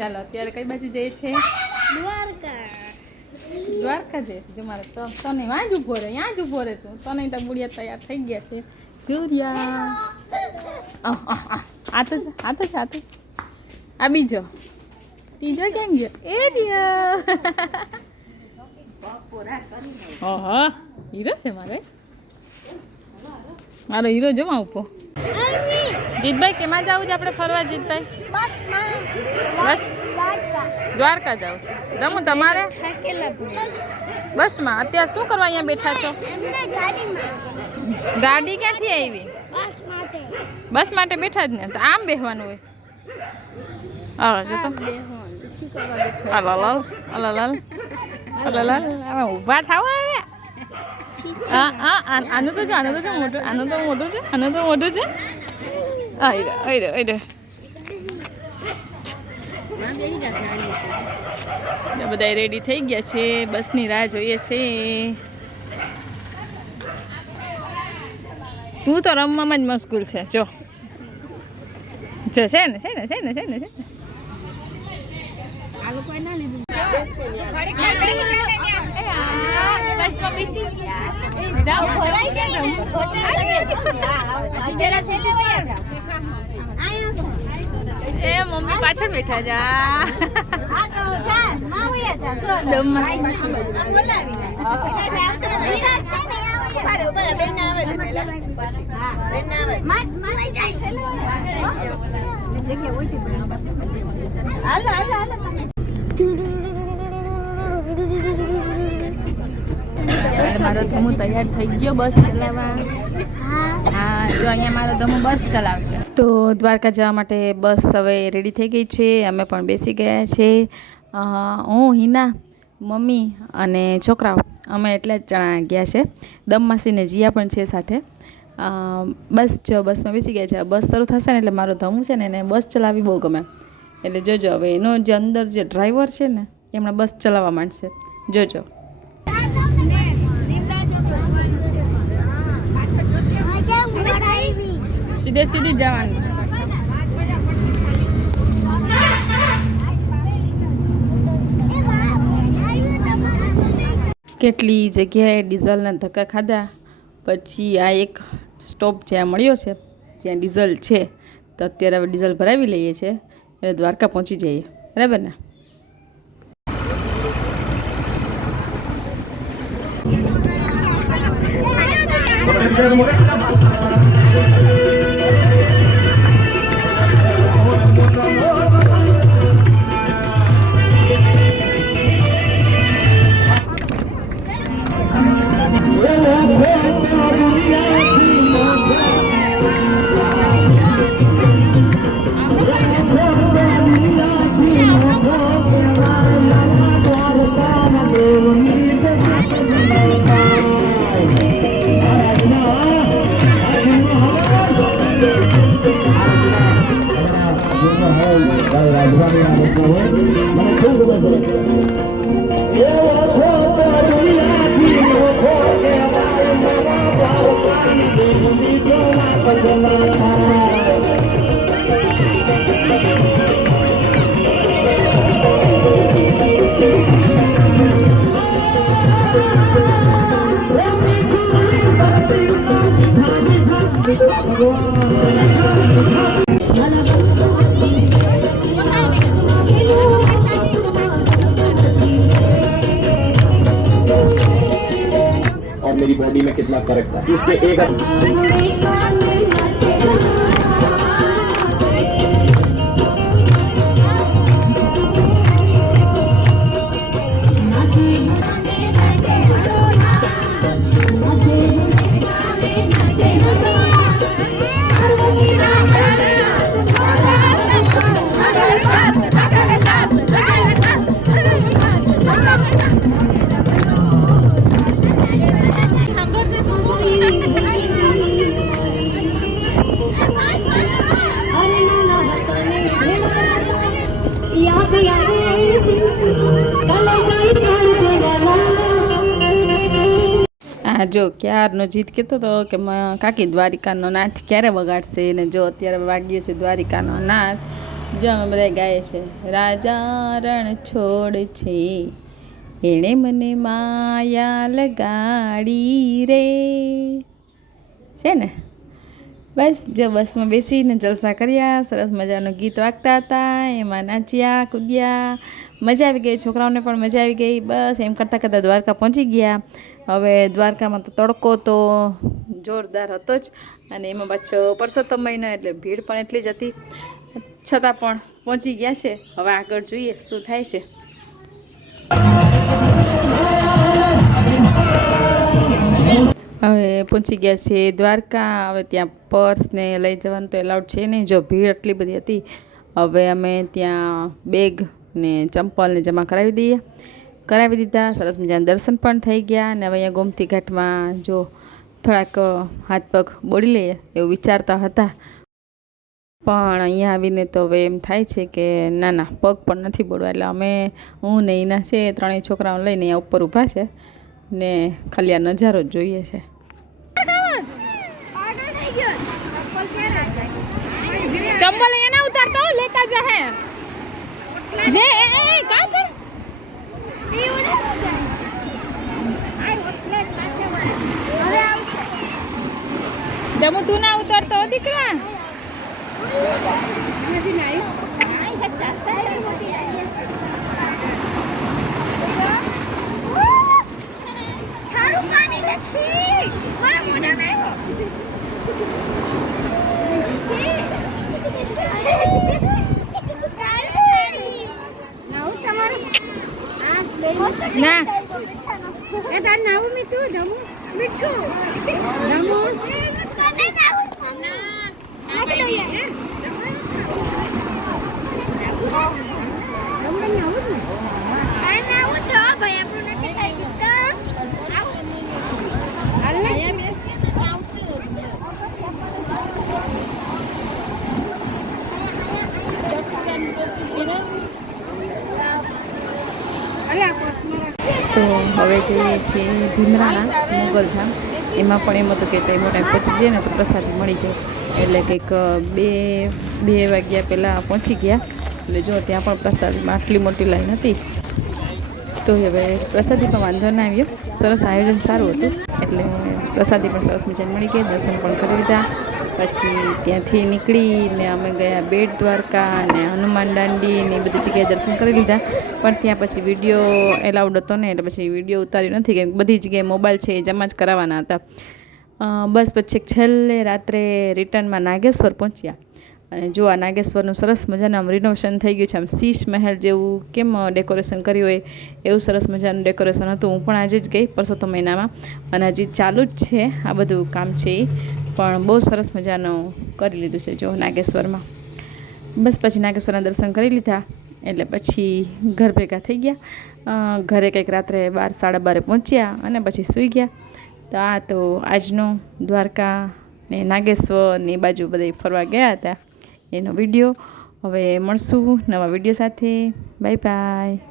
ચાલો અત્યારે કઈ બાજુ જઈએ છે? દ્વારકા જઈએ છે. જો મારે તો તને વાં જ ઊભો રહે, ત્યાં જ ઊભો રહે તું. તને તો બુડિયા તૈયાર થઈ ગયા છે. જોરિયા આ તો છે, આ તો છે, આ તો આ બીજો ત્રીજો કેમ ગયો? એ દિયો ઓહો હીરો છે મારો, મારો હીરો જો માં ઉભો. જીતભાઈ કેમાં જવું છે આપણે ફરવા? જીતભાઈ બસ દ્વારકા જવું છે. દમુ તમારે બસમાં? અત્યારે શું કરવા અહીંયા બેઠા છો? ગાડી ક્યાંથી આવી? બસ માટે બેઠા જ ને, તો આમ બેસવાનું હોય. હાલો જો તો અલલાલ અલલાલ અલલાલ હવે ઊભા થાવ હવે. હા હા આનું તો જો, આનું તો જો મોટું, આનું તો મોટું છે, આનું તો મોટું છે. આઈ બધા રેડી થઈ ગયા છે, બસની રાહ જોઈએ છે. તું તો રમવામાં જ મશગુલ છે. જો છે ને છે ને છે ને છે ને છે ને એ મમ્મી પાછળ બેઠા જા. મારો ધમુ તૈયાર થઈ ગયો બસ ચલાવવા. હા જો અહીંયા મારો ધમુ બસ ચલાવશે. તો દ્વારકા જવા માટે બસ હવે રેડી થઈ ગઈ છે, અમે પણ બેસી ગયા છે. હું, હિના, મમ્મી અને છોકરાઓ અમે એટલા જ જણા ગયા છે. દમમાસી ને જીયા પણ છે સાથે. બસ જો બસમાં બેસી ગયા છે. બસ શરૂ થશે ને એટલે મારો ધમુ છે ને એને બસ ચલાવવી બહુ ગમે. એટલે જોજો હવે એનો જે અંદર જે ડ્રાઈવર છે ને એ હમણાં બસ ચલાવવા માંડશે. જોજો સીધે સીધી જવાનું છે. કેટલી જગ્યાએ ડીઝલના ધક્કા ખાધા પછી આ એક સ્ટોપ જ્યાં મળ્યો છે, જ્યાં ડીઝલ છે, તો અત્યારે હવે ડીઝલ ભરાવી લઈએ છીએ એટલે દ્વારકા પહોંચી જઈએ. બરાબર ને? और मेरी बॉडी में कितना फर्क था इसके एक હા જો ક્યારનો જીત કહેતો હતો કે કાકી દ્વારિકાનો નાથ ક્યારે વગાડશે, ને જો અત્યારે વાગ્યો છે દ્વારિકાનો નાથ. જો અમે બધા ગાય છે, રાજા રણ છોડ છે, એણે મને માયા લગાડી રે, છે ને. બસ જો બસમાં બેસીને જલસા કર્યા, સરસ મજાનું ગીત વાગતા હતા, એમાં નાચ્યા કૂદ્યા, મજા આવી ગઈ, છોકરાઓને પણ મજા આવી ગઈ. બસ એમ કરતાં કરતાં દ્વારકા પહોંચી ગયા. હવે દ્વારકામાં તો તડકો તો જોરદાર હતો જ, અને એમાં પાછો પરસોત્તમ મહિનો એટલે ભીડ પણ એટલી જ હતી, છતાં પણ પહોંચી ગયા છે. હવે આગળ જોઈએ શું થાય છે. હવે પહોંચી ગયા છે દ્વારકા. હવે ત્યાં પર્સ ને લઈ જવાનું તો એલાઉડ છે નહીં, જો ભીડ એટલી બધી હતી. હવે અમે ત્યાં બેગ ને ચંપલ ને જમા કરાવી દીધા. સરસ મજાના દર્શન પણ થઈ ગયા. અને હવે અહીંયા ગોમતી ઘાટમાં જો થોડાક હાથ પગ બોળી લઈએ એવું વિચારતા હતા, પણ અહીંયા આવીને તો હવે એમ થાય છે કે ના પગ પણ નથી બોળવા. એટલે અમે હું ને એના છે ત્રણેય છોકરાઓને લઈને અહીંયા ઉપર ઊભા છે ને ખાલી આ નજારો જ જોઈએ છે. ચંપલ અહીંયા ના ઉતારતો, લેતા જા હે જે એ કા પર જમુ તું ના ઉતારતો દીકરા. ના એ તાર નાવું મીઠું જમુ મીઠું જમુ તો હવે જઈએ છીએ ભીમરાણા મોગલધામ. એમાં પણ એમ હતું કે ટાઈમ પહોંચી જાય ને તો પ્રસાદી મળી જાય, એટલે કંઈક બે વાગ્યા પહેલાં પહોંચી ગયા. એટલે જો ત્યાં પણ પ્રસાદીમાં આટલી મોટી લાઈન હતી, તો હવે પ્રસાદી પણ વાંધો ના આવ્યો. સરસ આયોજન સારું હતું, એટલે પ્રસાદી પણ સરસ મજાની મળી ગઈ. દર્શન પણ કરી લીધા. પછી ત્યાંથી નીકળીને અમે ગયા બેટ દ્વારકા અને હનુમાન દાંડી ને એ બધી જગ્યાએ દર્શન કરી લીધા. પણ ત્યાં પછી વિડીયો એલાઉડ હતો ને, એટલે પછી વિડીયો ઉતાર્યો નથી, કેમ બધી જગ્યાએ મોબાઈલ છે એ જમા જ કરાવવાના હતા. બસ પછી છેલ્લે રાત્રે રિટર્નમાં નાગેશ્વર પહોંચ્યા. અને જો આ નાગેશ્વરનું સરસ મજાનું આમ રિનોવેશન થઈ ગયું છે, આમ શીશ મહેલ જેવું કેમ ડેકોરેશન કર્યું હોય એવું સરસ મજાનું ડેકોરેશન હતું. હું પણ આજે જ ગઈ પરસોત્તમ મહિનામાં, અને હજી ચાલુ જ છે આ બધું કામ છે એ, પણ બહુ સરસ મજાનું કરી લીધું છે જો નાગેશ્વરમાં. બસ પછી નાગેશ્વરના દર્શન કરી લીધા, એટલે પછી ઘર ભેગા થઈ ગયા. ઘરે કંઈક રાત્રે 12 સાડા 12 પહોંચ્યા અને પછી સૂઈ ગયા. તો આ તો આજનો દ્વારકા ને નાગેશ્વર ને બાજુ બધે ફરવા ગયા હતા એનો વિડીયો. હવે મળશું નવા વિડીયો સાથે. Bye bye.